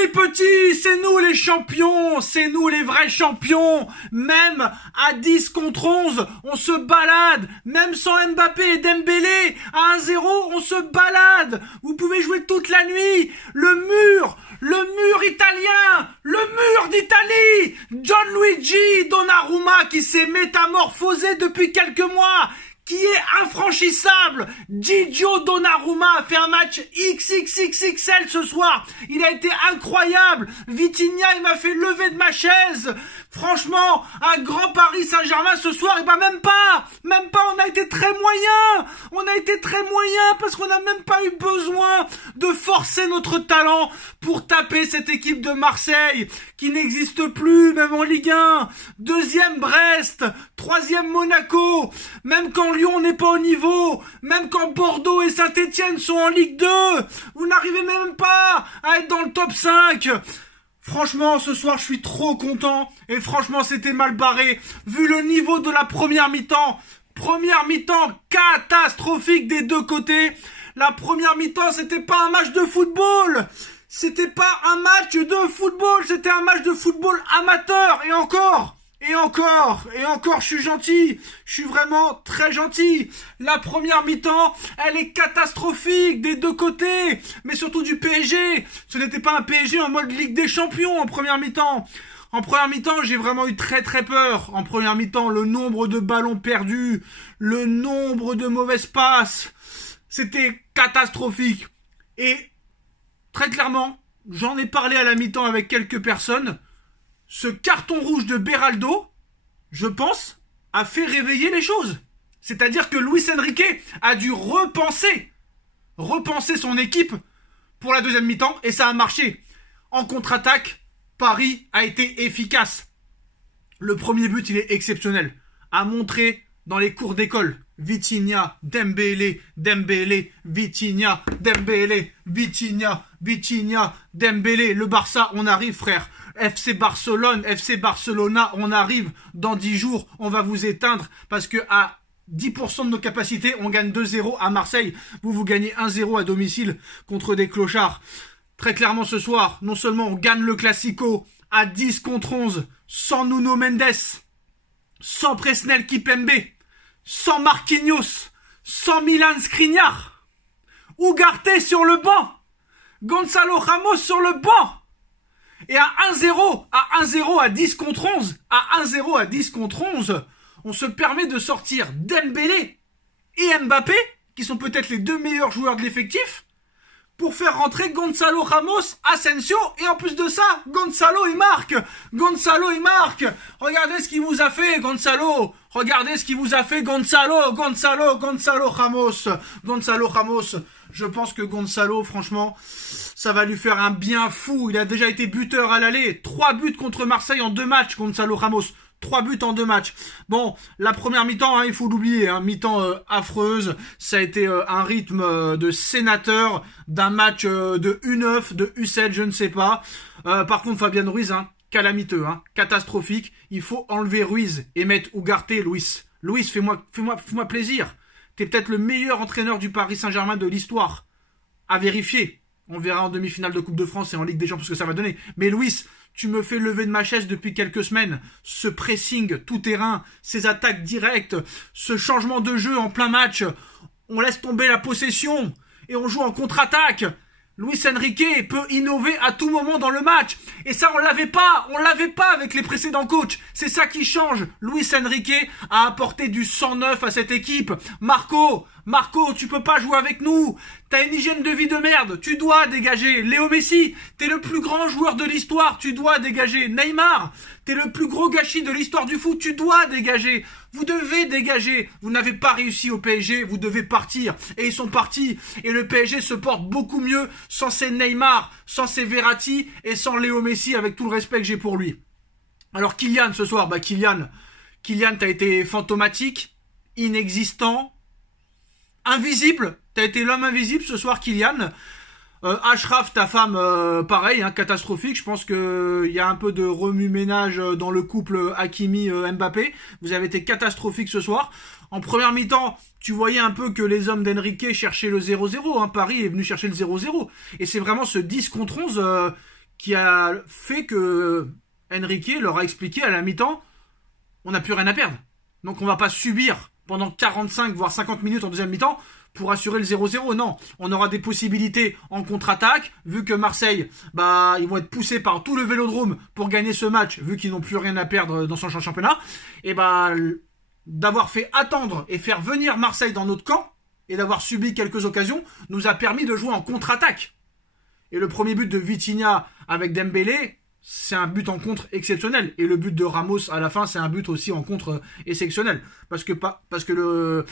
oui petit, c'est nous les champions, c'est nous les vrais champions. Même à 10 contre 11, on se balade. Même sans Mbappé et Dembélé, à 1-0, on se balade. Vous pouvez jouer toute la nuit. Le mur italien, le mur d'Italie. Gianluigi Donnarumma qui s'est métamorphosé depuis quelques mois, qui est infranchissable. Gigio Donnarumma a fait un match XXXXL ce soir. Il a été incroyable. Vitinha, il m'a fait lever de ma chaise. Franchement, un grand Paris Saint-Germain ce soir, et même pas, on a été très moyen, parce qu'on n'a même pas eu besoin de forcer notre talent pour taper cette équipe de Marseille, qui n'existe plus, même en Ligue 1, deuxième Brest, troisième Monaco, même quand Lyon n'est pas au niveau, même quand Bordeaux et Saint-Etienne sont en Ligue 2, vous n'arrivez même pas à être dans le top 5. Franchement, ce soir, je suis trop content. Et franchement, c'était mal barré. Vu le niveau de la première mi-temps. Première mi-temps catastrophique des deux côtés. La première mi-temps, c'était pas un match de football. C'était pas un match de football. C'était un match de football amateur. Et encore, je suis gentil. Je suis vraiment très gentil. La première mi-temps, elle est catastrophique des deux côtés. Mais surtout du PSG. Ce n'était pas un PSG en mode Ligue des Champions en première mi-temps. En première mi-temps, j'ai vraiment eu très peur. En première mi-temps, le nombre de ballons perdus, le nombre de mauvaises passes, c'était catastrophique. Et très clairement, j'en ai parlé à la mi-temps avec quelques personnes. Ce carton rouge de Beraldo, je pense, a fait réveiller les choses. C'est-à-dire que Luis Enrique a dû repenser son équipe pour la deuxième mi-temps, et ça a marché. En contre-attaque, Paris a été efficace. Le premier but, il est exceptionnel. À montrer dans les cours d'école. Vitinha, Dembélé, Vitinha, Dembélé, Vitinha, Dembélé. Le Barça, on arrive, frère. FC Barcelona, on arrive. Dans 10 jours, on va vous éteindre parce que à 10% de nos capacités, on gagne 2-0 à Marseille. Vous gagnez 1-0 à domicile contre des clochards. Très clairement, ce soir, non seulement on gagne le Classico à 10 contre 11, sans Nuno Mendes, sans Presnel Kipembe, sans Marquinhos, sans Milan Skriniar, Ugarte sur le banc, Gonzalo Ramos sur le banc, et à 1-0, à 10 contre 11, on se permet de sortir Dembélé et Mbappé, qui sont peut-être les deux meilleurs joueurs de l'effectif, pour faire rentrer Gonzalo Ramos, Asensio, et en plus de ça, Gonzalo il marque. Regardez ce qu'il vous a fait, Gonzalo. Gonzalo Ramos. Je pense que Gonzalo, franchement, ça va lui faire un bien fou. Il a déjà été buteur à l'aller. 3 buts contre Marseille en 2 matchs, Gonzalo Ramos. 3 buts en 2 matchs. Bon, la première mi-temps, il faut l'oublier, mi-temps affreuse. Ça a été un rythme de sénateur, d'un match de U9, de U7, je ne sais pas. Par contre, Fabian Ruiz, calamiteux, catastrophique. Il faut enlever Ruiz et mettre Ugarte, Luis. Luis, fais-moi plaisir. T'es peut-être le meilleur entraîneur du Paris Saint-Germain de l'histoire. À vérifier. On verra en demi-finale de Coupe de France et en Ligue des Champions ce que ça va donner. Mais Luis, tu me fais lever de ma chaise depuis quelques semaines. Ce pressing tout-terrain, ces attaques directes, ce changement de jeu en plein match. On laisse tomber la possession et on joue en contre-attaque. Luis Enrique peut innover à tout moment dans le match. Et ça, on l'avait pas avec les précédents coachs. C'est ça qui change. Luis Enrique a apporté du sang neuf à cette équipe. Marco, tu peux pas jouer avec nous. T'as une hygiène de vie de merde. Tu dois dégager. Léo Messi, t'es le plus grand joueur de l'histoire. Tu dois dégager. Neymar, t'es le plus gros gâchis de l'histoire du foot. Tu dois dégager. Vous devez dégager. Vous n'avez pas réussi au PSG. Vous devez partir. Et ils sont partis. Et le PSG se porte beaucoup mieux sans ces Neymar, sans ces Verratti et sans Léo Messi, avec tout le respect que j'ai pour lui. Alors Kylian ce soir, Kylian, t'as été fantomatique, inexistant, invisible. T'as été l'homme invisible ce soir, Kylian. Achraf, ta femme, pareil, catastrophique. Je pense que il y a un peu de remue-ménage dans le couple Hakimi-Mbappé. Vous avez été catastrophique ce soir. En première mi-temps, tu voyais un peu que les hommes d'Enrique cherchaient le 0-0. Paris est venu chercher le 0-0. Et c'est vraiment ce 10 contre 11 qui a fait que Enrique leur a expliqué à la mi-temps, on n'a plus rien à perdre. Donc on va pas subir pendant 45 voire 50 minutes en deuxième mi-temps pour assurer le 0-0. Non, on aura des possibilités en contre-attaque, vu que Marseille, ils vont être poussés par tout le Vélodrome pour gagner ce match, vu qu'ils n'ont plus rien à perdre dans son championnat. Et d'avoir fait attendre et faire venir Marseille dans notre camp, et d'avoir subi quelques occasions, nous a permis de jouer en contre-attaque. Et le premier but de Vitinha avec Dembélé, c'est un but en contre exceptionnel. Et le but de Ramos à la fin, c'est un but aussi en contre exceptionnel. Parce que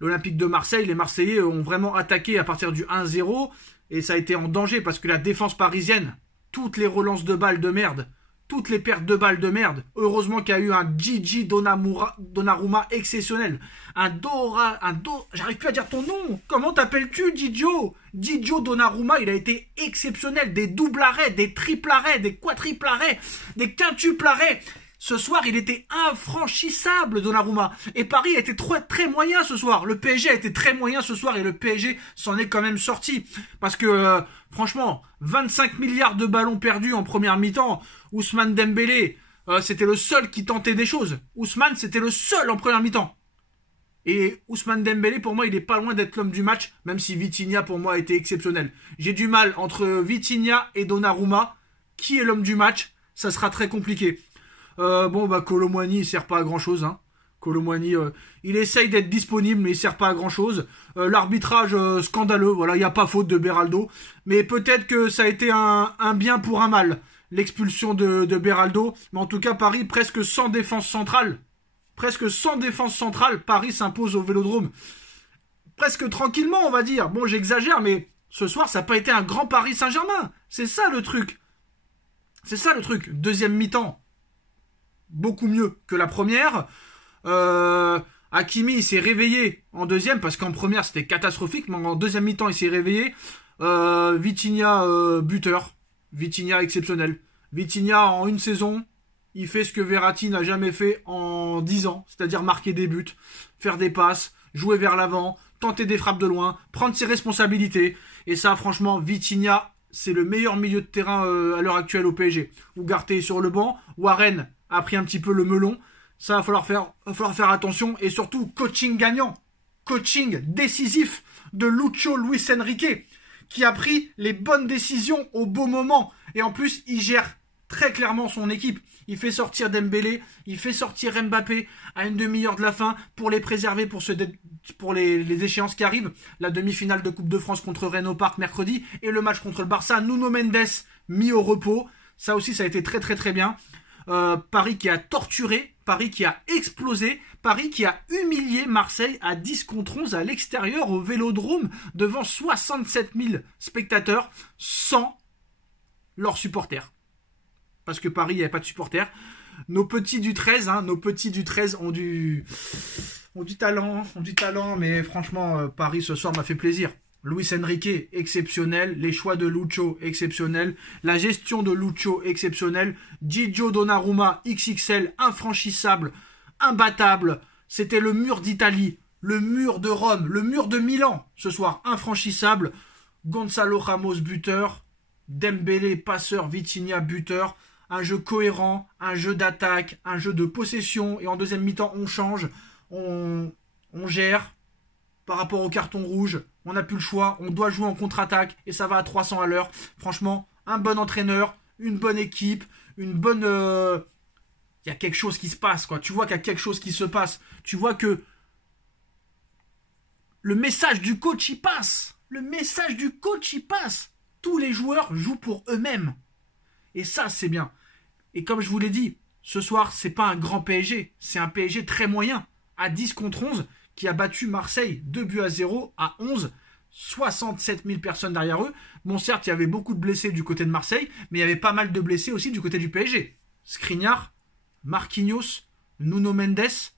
l'Olympique de Marseille, les Marseillais ont vraiment attaqué à partir du 1-0. Et ça a été en danger parce que la défense parisienne, toutes les relances de balles de merde, toutes les pertes de balles de merde. Heureusement qu'il y a eu un Gigi Donnarumma exceptionnel. J'arrive plus à dire ton nom. Comment t'appelles-tu, Gigio Donnarumma, il a été exceptionnel. Des doubles arrêts, des triples arrêts, des quadruples arrêts, des quintuples arrêts. Ce soir, il était infranchissable, Donnarumma. Et Paris a été très moyen ce soir. Le PSG a été très moyen ce soir et le PSG s'en est quand même sorti. Parce que, franchement, 25 milliards de ballons perdus en première mi-temps. Ousmane Dembélé, c'était le seul qui tentait des choses. Ousmane, c'était le seul en première mi-temps. Et Ousmane Dembélé, pour moi, il est pas loin d'être l'homme du match, même si Vitinha, pour moi, a été exceptionnel. J'ai du mal entre Vitinha et Donnarumma. Qui est l'homme du match? Ça sera très compliqué. Kolo Muani, il sert pas à grand chose, hein. Kolo Muani, il essaye d'être disponible, mais il sert pas à grand chose. L'arbitrage scandaleux, voilà, il n'y a pas faute de Beraldo. Mais peut-être que ça a été un bien pour un mal, l'expulsion de Beraldo. Mais en tout cas, Paris, presque sans défense centrale. Paris s'impose au Vélodrome. Presque tranquillement, on va dire. Bon, j'exagère, mais ce soir, ça n'a pas été un grand Paris Saint-Germain. C'est ça le truc. Deuxième mi-temps, beaucoup mieux que la première. Hakimi, il s'est réveillé en deuxième, parce qu'en première, c'était catastrophique, mais en deuxième mi-temps, il s'est réveillé. Vitinha, buteur. Vitinha, exceptionnel. Vitinha, en une saison, il fait ce que Verratti n'a jamais fait en 10 ans, c'est-à-dire marquer des buts, faire des passes, jouer vers l'avant, tenter des frappes de loin, prendre ses responsabilités. Et ça, franchement, Vitinha, c'est le meilleur milieu de terrain à l'heure actuelle au PSG. Ugarte est sur le banc, Warren a pris un petit peu le melon. Ça, va falloir faire attention. Et surtout, coaching gagnant, coaching décisif de Lucho Luis Enrique, qui a pris les bonnes décisions au bon moment. Et en plus, il gère très clairement son équipe. Il fait sortir Dembélé, il fait sortir Mbappé à une demi-heure de la fin pour les préserver pour les échéances qui arrivent. La demi-finale de Coupe de France contre Rennes au Parc mercredi et le match contre le Barça. Nuno Mendes mis au repos. Ça aussi, ça a été très très très bien. Paris qui a torturé, Paris qui a explosé, Paris qui a humilié Marseille à 10 contre 11 à l'extérieur au Vélodrome devant 67 000 spectateurs sans leurs supporters. Parce que Paris, il n'y avait pas de supporters. Nos petits du 13 ont du talent, mais franchement, Paris ce soir m'a fait plaisir. Luis Enrique, exceptionnel. Les choix de Lucho, exceptionnel. La gestion de Lucho, exceptionnelle. Gigio Donnarumma, XXL, infranchissable, imbattable. C'était le mur d'Italie, le mur de Rome, le mur de Milan. Ce soir, infranchissable. Gonzalo Ramos, buteur. Dembélé, passeur. Vitinha, buteur. Un jeu cohérent, un jeu d'attaque, un jeu de possession. Et en deuxième mi-temps, on change. On gère. Par rapport au carton rouge, on n'a plus le choix, on doit jouer en contre-attaque et ça va à 300 à l'heure. Franchement, un bon entraîneur, une bonne équipe, une bonne... Il y a quelque chose qui se passe, quoi. Tu vois qu'il y a quelque chose qui se passe. Tu vois que le message du coach, il passe. Tous les joueurs jouent pour eux-mêmes. Et ça, c'est bien. Et comme je vous l'ai dit, ce soir, c'est pas un grand PSG. C'est un PSG très moyen. À 10 contre 11, qui a battu Marseille 2-0 à 11, 67 000 personnes derrière eux. Bon, certes, il y avait beaucoup de blessés du côté de Marseille, mais il y avait pas mal de blessés aussi du côté du PSG. Skriniar, Marquinhos, Nuno Mendes,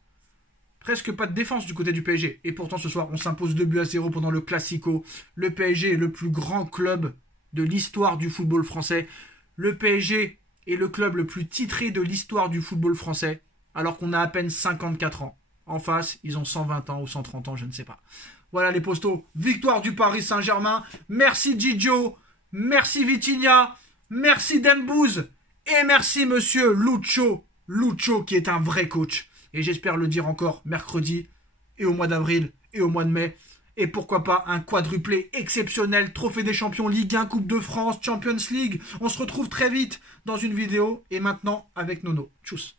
presque pas de défense du côté du PSG. Et pourtant, ce soir, on s'impose 2-0 pendant le Classico. Le PSG est le plus grand club de l'histoire du football français. Le PSG est le club le plus titré de l'histoire du football français, alors qu'on a à peine 54 ans. En face, ils ont 120 ans ou 130 ans, je ne sais pas. Voilà les postos. Victoire du Paris Saint-Germain. Merci Gigio. Merci Vitinha. merci Dembouz et merci monsieur Lucho qui est un vrai coach. Et j'espère le dire encore mercredi et au mois d'avril et au mois de mai. Et pourquoi pas un quadruplé exceptionnel, Trophée des Champions, Ligue 1, Coupe de France, Champions League. On se retrouve très vite dans une vidéo et maintenant avec Nono. Tchuss.